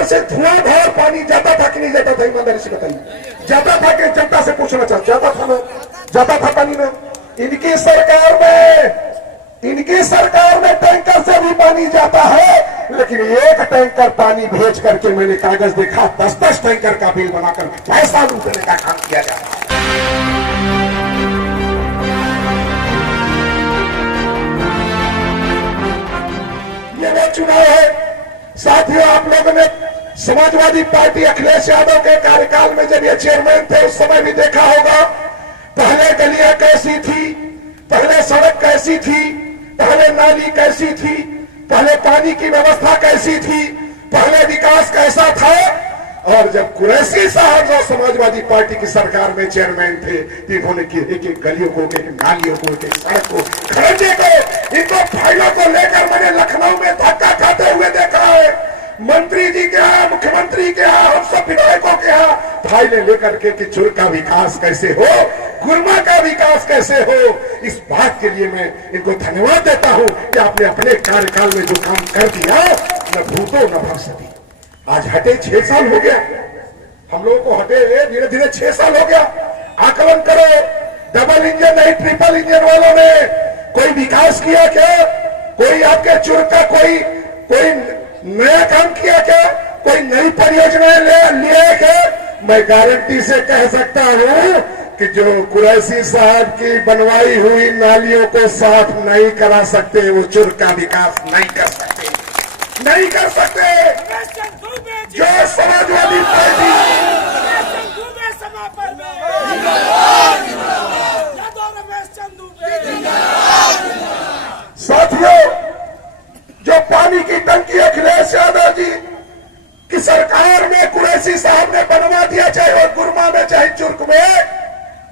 Tanker से धुआंधार पानी जाता था कि नहीं जाता था? ईमानदारी से बताइए। जाता था कि? जनता से पूछना चाहता, जाता था ना? जाता था पानी में? इनकी सरकार में टैंकर से भी पानी जाता है, लेकिन एक टैंकर पानी भेज करके मैंने कागज देखा 10-10 टैंकर का बिल बनाकर पैसा लूटने का काम किया जाता है। ये वो चुनाव है साथियों। आप लोगों ने समाजवादी पार्टी अखिलेश यादव के कार्यकाल में जब ये चेयरमैन थे उस समय भी देखा होगा, पहले गलियां कैसी थी, पहले सड़क कैसी थी, पहले नाली कैसी थी, पहले पानी की व्यवस्था कैसी थी, पहले विकास कैसा था। और जब कुरैशी साहब जो समाजवादी पार्टी की सरकार में चेयरमैन थे, इन्होंने एक एक गलियों को, एक एक नालियों को, एक एक सड़क को, खड़े को, इनको फाइलों को लेकर मैंने लखनऊ में धक्का खाते हुए देखा है। मंत्री जी के यहाँ, मुख्यमंत्री के यहाँ, हम सब विधायकों के यहाँ फाइलें लेकर के कि चुर का विकास कैसे हो, गुरमा का विकास कैसे हो। इस बात के लिए मैं इनको धन्यवाद देता हूं कि आपने अपने कार्यकाल में जो काम कर दिया, न भूतो न भविष्यति। आज हटे 6 साल हो गया, हम लोगों को हटे धीरे धीरे 6 साल हो गया। आकलन करो, डबल इंजन नहीं ट्रिपल इंजन वालों ने कोई विकास किया क्या? कोई आपके चुर का कोई नया काम किया क्या? कोई नई परियोजनाएं लिए क्या? मैं गारंटी से कह सकता हूं कि जो कुरैशी साहब की बनवाई हुई नालियों को साफ नहीं करा सकते, वो चुर का विकास नहीं कर सकते, नहीं कर सकते। जो समाजवादी पार्टी साथियों, जो पानी की टंकी अखिलेश यादव जी की सरकार में कुरैशी साहब ने बनवा दिया, चाहे वो गुरमा में चाहे चुर्क में,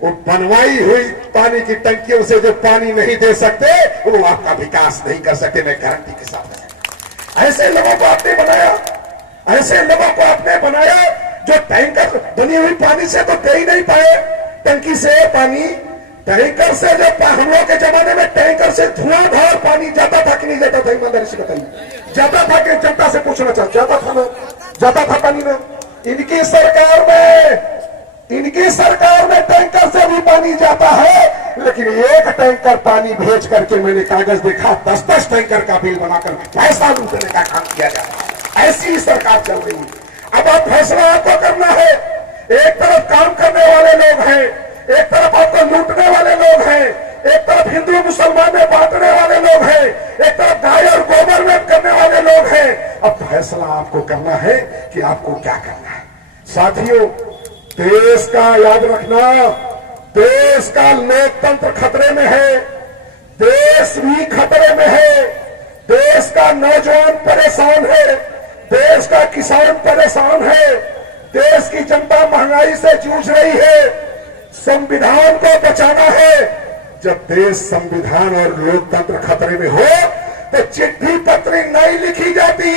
वो बनवाई हुई पानी की टंकियों से जो पानी नहीं दे सकते, वो आपका विकास नहीं कर सकते। मैं गारंटी के साथ ऐसे लोगों को आपने बनाया, ऐसे लोगों को आपने बनाया जो टैंकर बनी हुई पानी से तो दे ही नहीं पाए। टंकी से पानी, टैंकर से जब हम लोग के जमाने में टैंकर से धुआंधार पानी जाता था कि नहीं जाता था? ईमानदारी से बताइए। जाता था कि? जनता से पूछना चाहता, जाता था ना? जाता था पानी में? इनकी सरकार में टैंकर से भी पानी जाता है, लेकिन एक टैंकर पानी भेज करके मैंने कागज देखा 10-10 टैंकर का बिल बनाकर पैसा लूटने का काम किया जाता है। ऐसी सरकार चल रही है। अब आप फैसला आपको करना है। एक तरफ काम करने वाले लोग हैं, एक तरफ आपको लूटने वाले लोग हैं, एक तरफ हिंदू मुसलमान में बांटने वाले लोग हैं, एक तरफ गाय और गोबर में करने वाले लोग हैं। अब फैसला आपको करना है कि आपको क्या करना है। साथियों, देश का याद रखना, देश का लोकतंत्र खतरे में है, देश भी खतरे में है, देश का नौजवान परेशान है, देश का किसान परेशान है, देश की जनता महंगाई से जूझ रही है। संविधान को बचाना है। जब देश, संविधान और लोकतंत्र खतरे में हो तो चिट्ठी पत्री नहीं लिखी जाती।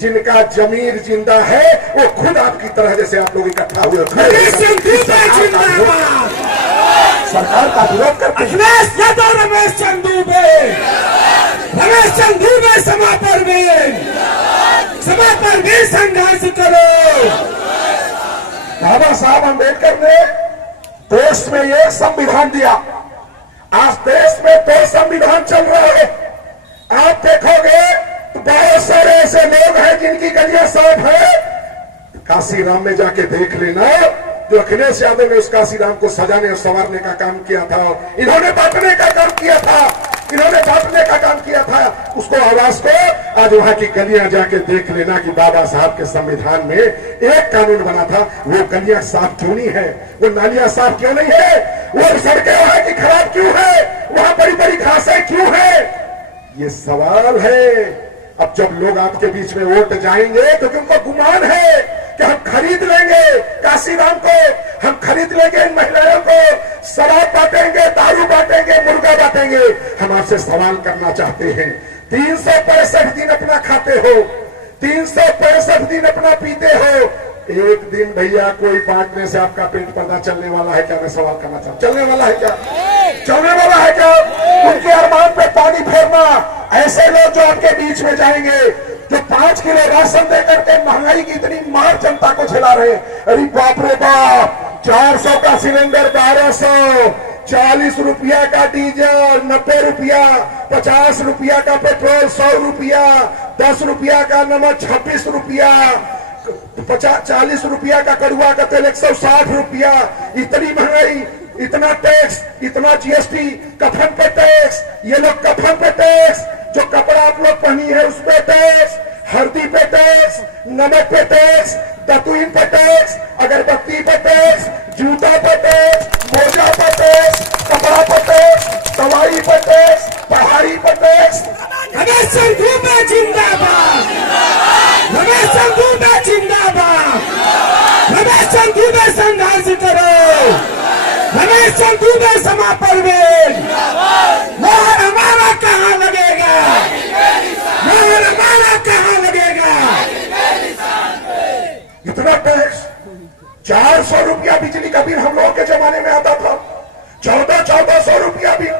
जिनका जमीर जिंदा है वो खुद आपकी तरह जैसे आप लोग इकट्ठा हुए सरकार का विरोध करते हैं। अखिलेश यादव, रमेश चंद्र दुबे, रमेश चंद्र दुबे सभा पर भी संघर्ष करो। बाबा साहब अम्बेडकर ने देश में एक संविधान दिया। आज देश में 2 संविधान चल रहे हैं। आप देखोगे तो बहुत सारे ऐसे लोग हैं जिनकी गलियां साफ है। काशीराम में जाके देख लेना, जो अखिलेश यादव ने उस काशीराम को सजाने और संवारने का काम किया था, इन्होंने बांटने का काम किया था, इन्होंने बांटने का काम किया था उसको, आवाज को। आज वहां की गलियां जाके देख लेना कि बाबा साहब के संविधान में एक कानून बना था, वो गलियां साफ क्यों नहीं है, वो नालियां साफ क्यों नहीं है, वो सड़कें वहां की खराब क्यों है, वहां बड़ी बड़ी घासें क्यों है। ये सवाल है। अब जब लोग आपके बीच में वोट जाएंगे क्योंकि उनको गुमान है कि हम खरीद लेंगे काशीराम को, हम खरीद लेंगे इन महिलाओं को, शराब बांटेंगे, दारू बांटेंगे, मुर्गा बांटेंगे। हम आपसे सवाल करना चाहते हैं, 365 दिन अपना खाते हो, 365 दिन अपना पीते हो, एक दिन भैया कोई बांटने से आपका पेट पर्दा चलने वाला है क्या? मैं सवाल करना चाहता हूं, चलने वाला है क्या? चलने वाला है क्या? उनके अरमान पे पानी फेरना। ऐसे लोग जो आपके बीच में जाएंगे जो 5 किलो राशन देकर के महंगाई की इतनी मार जनता को झेला रहे हैं। अरे बाप रे बाप, 400 का सिलेंडर 1200, 40 रुपया का डीजल, 90 रुपया, 50 रुपया का पेट्रोल, 100 रुपया, 10 रुपया का नमक, 26 रुपया, 40 रुपया का कड़ुआ का तेल, 160 रुपया। इतनी महंगाई, इतना टैक्स, इतना जीएसटी, कफन पे टैक्स, ये लोग कफन पे टैक्स, जो कपड़ा आप लोग पहनी है उस पे टैक्स, हल्दी पे टैक्स, नमक पे टैक्स, दतुईन पे टैक्स, अगरबत्ती पे टैक्स, जूता पे टैक्स, मोजा पे टैक्स, कपड़ा पे टैक्स, दवाई पे टैक्स, पढ़ाई पे टैक्स। रमेश दुबे जिंदाबाद, रमेश दुबे जिंदाबाद, रमेश दुबे संघर्ष करो, रमेश दुबे समा परवेज। मोहर हमारा कहाँ लगेगा, मोहर हमारा कहाँ लगेगा। इतना टैक्स, 400 रुपया बिजली का बिल हम लोगों के जमाने में आता था, 1400 रुपया बिल।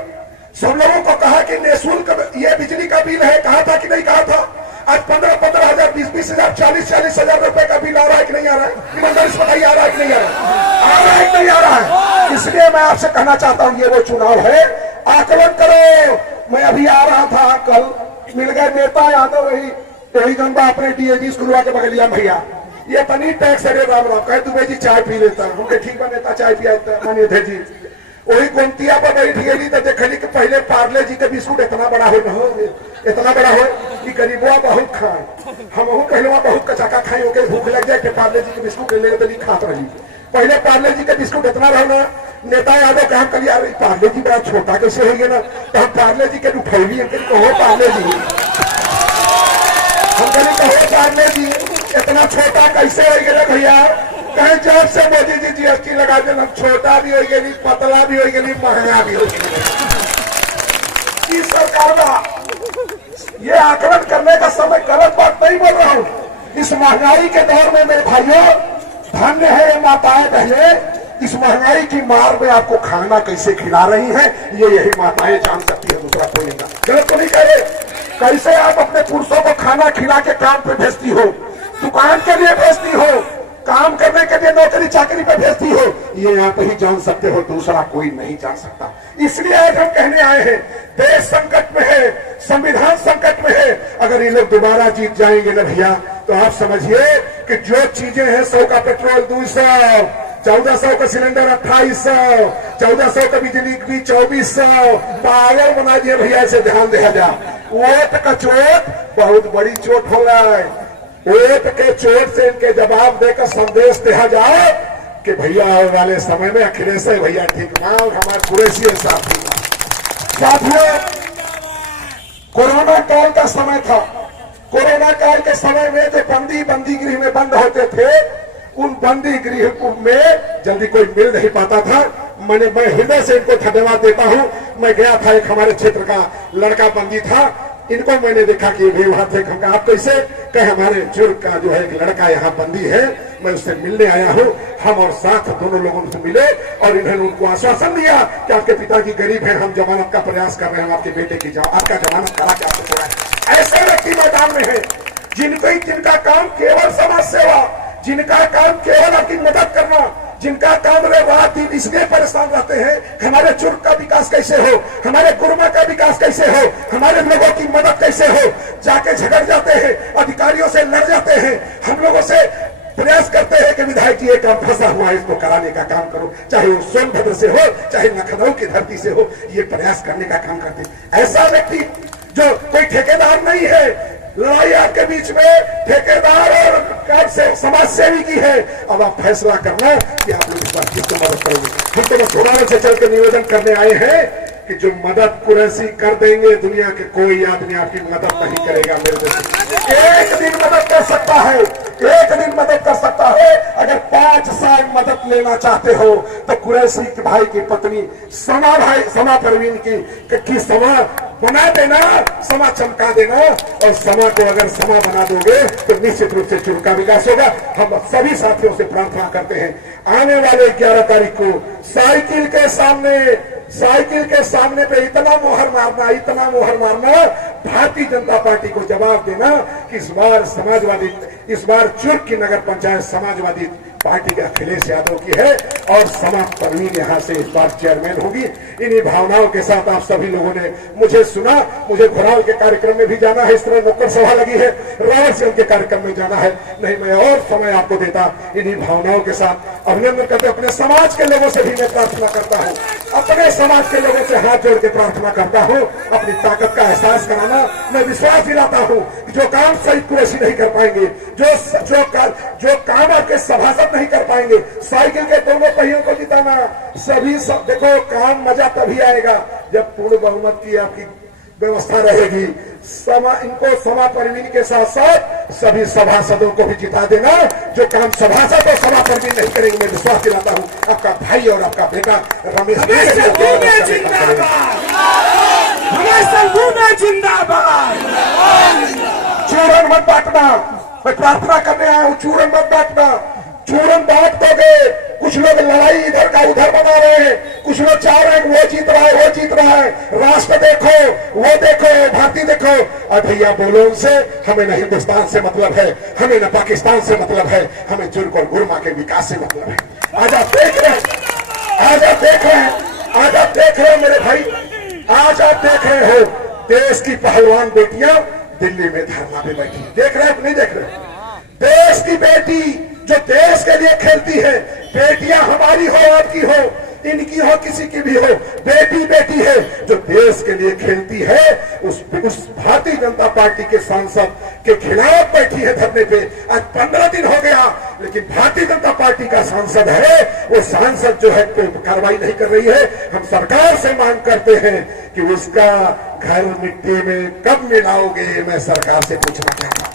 सब लोगों को कहा कि निःशुल्क ये बिजली का बिल है, कहा था कि नहीं कहा था। आज 15 हजार, 20 हजार, 40 हजार रुपए का बिल आ रहा है कि नहीं आ रहा है? ईमानदारी से बताइए, आ रहा है कि नहीं आ रहा है? आ रहा है कि नहीं आ रहा है? इसलिए मैं आपसे कहना चाहता हूं, ये वो चुनाव है, आकलन करो। मैं अभी आ रहा था, कल मिल गए नेता यहाँ तो यही गंगा अपने डीएजी स्कूलवा के बगलिया भैया, ये पनीर टैक्स है रे राम राम, कहे दुबे जी चाय पी लेता है, हमके ठीक बा नेता चाय पिया मानिए थे जी। वही गोमतिया पर बैठ गई तो देखली कि पहले पार्ले जी के बिस्कुट इतना बड़ा हो, इतना बड़ा हो कि गरीबवा बहुत खाए, हम पहले बहुत कचाका खाई होके भूख लग जाए कि पार्ले जी के बिस्कुट ले तो खात रही। पहले पार्ले जी के बिस्कुट इतना रहो ना, नेता यादव कहा कल यार पार्ले जी बड़ा छोटा कैसे हो गया ना, तो हम पार्ले जी के उठौली कहो पार्ले जी, हम कहीं कहो पार्ले जी इतना छोटा कैसे हो गया भैया। कहीं जब से मोदी जी जीएसटी लगा देना, छोटा भी हो गई, पतला भी हो गई, महंगा भी हो गई। इस सरकार का ये आकलन करने का समय, गलत बात नहीं बोल रहा हूं। इस महंगाई के दौर में मेरे भाइयों, धन्य है ये माताएं बहने, इस महंगाई की मार में आपको खाना कैसे खिला रही हैं, ये यही माताएं जान सकती है, दूसरा कोई नहीं। गलत तो नहीं कह रहे। कैसे आप अपने पुरुषों को खाना खिला के काम पे भेजती हो, दुकान के लिए भेजती हो, काम करने के लिए नौकरी चाकरी पे भेजती हो, ये आप ही जान सकते हो, दूसरा कोई नहीं जान सकता। इसलिए आज हम कहने आए हैं, देश संकट में है, संविधान संकट में है। अगर ये लोग दोबारा जीत जाएंगे ना भैया, तो आप समझिए कि जो चीजें हैं, 100 का पेट्रोल 200, 1400 का सिलेंडर 2800, 1400 का बिजली की 2400, पागल बना दिए भैया। इसे ध्यान दिया जा, वोट का चोट बहुत बड़ी चोट हो रहा है। वोट के चोट से इनके जवाब देकर संदेश दिया जाए कि भैया आने वाले समय में अखिलेश भैया ठीक ना, हमारे कुरैशी साथियों, कोरोना काल का समय था। कोरोना काल के समय में जो बंदी गृह में बंद होते थे, उन बंदी गृह में जल्दी कोई मिल नहीं पाता था। मैं हृदय से इनको धन्यवाद देता हूं। मैं गया था, एक हमारे क्षेत्र का लड़का बंदी था, इनको मैंने देखा कि भी वहां थे। आप कैसे कहे, हमारे जुर्ग का जो है एक लड़का यहाँ बंदी है, मैं उससे मिलने आया हूँ। हम और साथ दोनों लोगों से मिले और इन्होंने उनको आश्वासन दिया कि आपके पिताजी गरीब हैं, हम जमानत का प्रयास कर रहे हैं, आपके बेटे की आपका जमानत करा के आपको छोड़ा है। ऐसे व्यक्ति मैदान में है जिनका काम केवल समाज सेवा, जिनका काम केवल आपकी मदद करना, जिनका काम रात दिन इसलिए परेशान रहते हैं, हमारे चुर्क का विकास कैसे हो, हमारे गुरमा का विकास कैसे हो, हमारे लोगों की मदद कैसे हो। जाके झगड़ जाते हैं, अधिकारियों से लड़ जाते हैं, हम लोगों से प्रयास करते हैं कि विधायक जी ये काम फंसा हुआ है, इसको कराने का काम करो, चाहे वो सोनभद्र से हो, चाहे लखनऊ की धरती से हो, ये प्रयास करने का काम करते हैं। ऐसा व्यक्ति जो कोई ठेकेदार नहीं है, लड़ाई आपके बीच में ठेकेदार और समाज सेवी की है। अब आप फैसला करना कि आप लोग इस बात किसको मदद करोगे। हम तो बस थोड़ा से चल के निवेदन करने आए हैं कि जो मदद कुरैशी कर देंगे, दुनिया के कोई आदमी आपकी मदद नहीं करेगा। मेरे देश एक दिन मदद कर सकता है, एक दिन मदद कर सकता है। अगर 5 साल मदद लेना चाहते हो तो कुरैशी भाई की पत्नी समा परवीन की समा बना देना, समा चमका देना, और समा को अगर समा बना दोगे तो निश्चित रूप से चुनाव का विकास होगा। हम सभी साथियों से प्रार्थना करते हैं, आने वाले 11 तारीख को साइकिल के सामने पे इतना मोहर मारना, भारतीय जनता पार्टी को जवाब देना कि इस बार चुर्क की नगर पंचायत समाजवादी पार्टी के अखिलेश यादव की है और समा परवीन यहाँ से इस बार चेयरमैन होगी। इन्हीं भावनाओं के साथ आप सभी लोगों ने मुझे सुना। मुझे घुराव के कार्यक्रम में भी जाना है, इस तरह नुक्कड़ सभा लगी है, रावण सिंह के कार्यक्रम में जाना है, नहीं मैं और समय आपको देता। इन्हीं भावनाओं के साथ अभिनंदन करते अपने समाज के लोगों से भी मैं प्रार्थना करता हूँ, अपने समाज के लोगों से हाथ जोड़ के प्रार्थना करता हूँ, अपनी ताकत का एहसास कराना। मैं विश्वास दिलाता हूँ कि जो काम शहीद कुरैशी नहीं कर पाएंगे, जो काम आपके सभासद नहीं कर पाएंगे, साइकिल के दोनों पहियों को जिताना, देखो काम मजा तभी आएगा जब पूर्ण बहुमत की आपकी व्यवस्था रहेगी। इनको समा परवीन के साथ साथ सभी सभासदों को भी जिता देना। जो काम सभासद और सभा परवीन नहीं करेंगे, मैं विश्वास दिलाता हूँ आपका भाई और आपका बेटा रमेश जिंदाबाद। चूरन मत बांटना, मैं प्रार्थना करने आया हूँ, चूरन मत बांटना। चूरन बांट दोगे, कुछ लोग लड़ाई इधर का उधर बना रहे हैं, कुछ लोग चाह रहे हैं वो जीत रहा है, वो जीत रहा है, राष्ट्र देखो, वो देखो, भारतीय देखो। और भैया बोलो उनसे, हमें न हिंदुस्तान से मतलब है, हमें न पाकिस्तान से मतलब है, हमें जुर्ग और गुरमा के विकास से मतलब है। आज आप देख रहे हैं, आज आप देख रहे हैं, आज आप देख रहे हो मेरे भाई, आज आप देख रहे हो देश की पहलवान बेटियां दिल्ली में धरना पे बैठी, देख रहे हैं नहीं देख रहे? देश की बेटी जो देश के लिए खेलती है, बेटियां हमारी हो, आपकी हो, इनकी हो, किसी की भी हो, बेटी बेटी है जो देश के लिए खेलती है। उस भारतीय जनता पार्टी के सांसद के खिलाफ बैठी है धरने पे। आज 15 दिन हो गया, लेकिन भारतीय जनता पार्टी का सांसद है, वो सांसद जो है कार्रवाई नहीं कर रही है। हम सरकार से मांग करते हैं कि उसका घर मिट्टी में कब मिलाओगे, मैं सरकार से पूछना चाहता हूँ।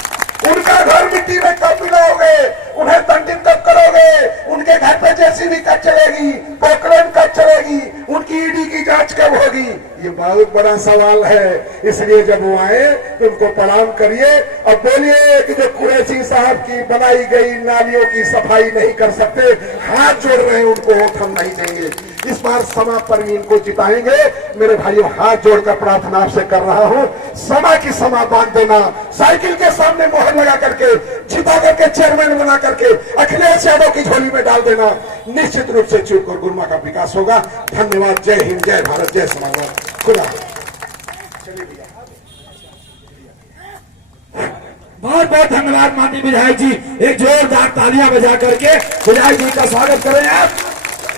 उनका घर मिट्टी में कब मिलाओगे, उन्हें दंडित कब करोगे, उनके घर पे जेसीबी कब चलेगी, पोखरण कब चलेगी, उनकी ईडी की जांच कब होगी, ये बहुत बड़ा सवाल है। इसलिए जब वो आए तो उनको प्रणाम करिए और बोलिए कि जो कुरैशी साहब की बनाई गई नालियों की सफाई नहीं कर सकते, हाथ जोड़ रहे हैं, उनको वोट हम नहीं देंगे। इस बार समा परवीन को जिताएंगे। मेरे भाइयों, हाथ जोड़कर प्रार्थना आपसे कर रहा हूं, समा की समा बांध देना, साइकिल के सामने मोहर लगा करके जिता करके चेयरमैन बना करके अखिलेश यादव की झोली में डाल देना। निश्चित रूप से चुर्क और गुरमा का विकास होगा। धन्यवाद। जय हिंद, जय भारत, जय समाजवाद। खुदा बहुत बहुत धन्यवाद माननीय विधायक जी। एक जोरदार तालियां बजा करके विधायक जी का स्वागत करें। आप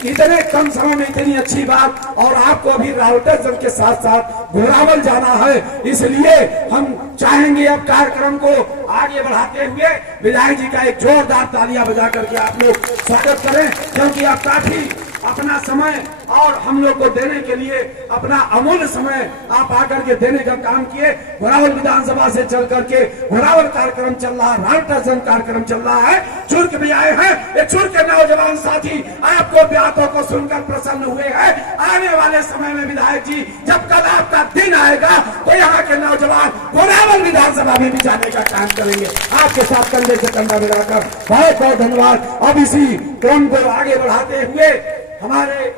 इतने कम समय में इतनी अच्छी बात, और आपको अभी राउटरजन के साथ साथ घोरावल जाना है, इसलिए हम चाहेंगे अब कार्यक्रम को आगे बढ़ाते हुए विधायक जी का एक जोरदार तालियां बजा करके आप लोग स्वागत करें, क्योंकि आप काफी अपना समय और हम लोग को देने के लिए अपना अमूल्य समय आप आकर के देने का काम किए। घोरावल विधानसभा से चल करके घोरावल कार्यक्रम चल रहा है, राउटरजन कार्यक्रम चल रहा है, चुर्क भी आए हैं। ये चुर्क के नौजवान साथी आपको बातों को सुनकर प्रसन्न हुए हैं। आने वाले समय में विधायक जी जब कल आपका दिन आएगा तो यहाँ के नौजवान घोरावल विधानसभा में भी जाने का काम करेंगे, आपके साथ कंधे से कंधा मिलाकर। बहुत बहुत धन्यवाद। अब इसी क्रम को आगे बढ़ाते हुए हमारे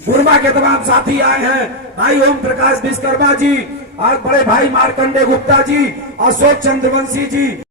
गुरमा के तमाम साथी आए हैं, भाई ओम प्रकाश विश्वकर्मा जी, और बड़े भाई मार्कंडे गुप्ता जी, अशोक चंद्रवंशी जी।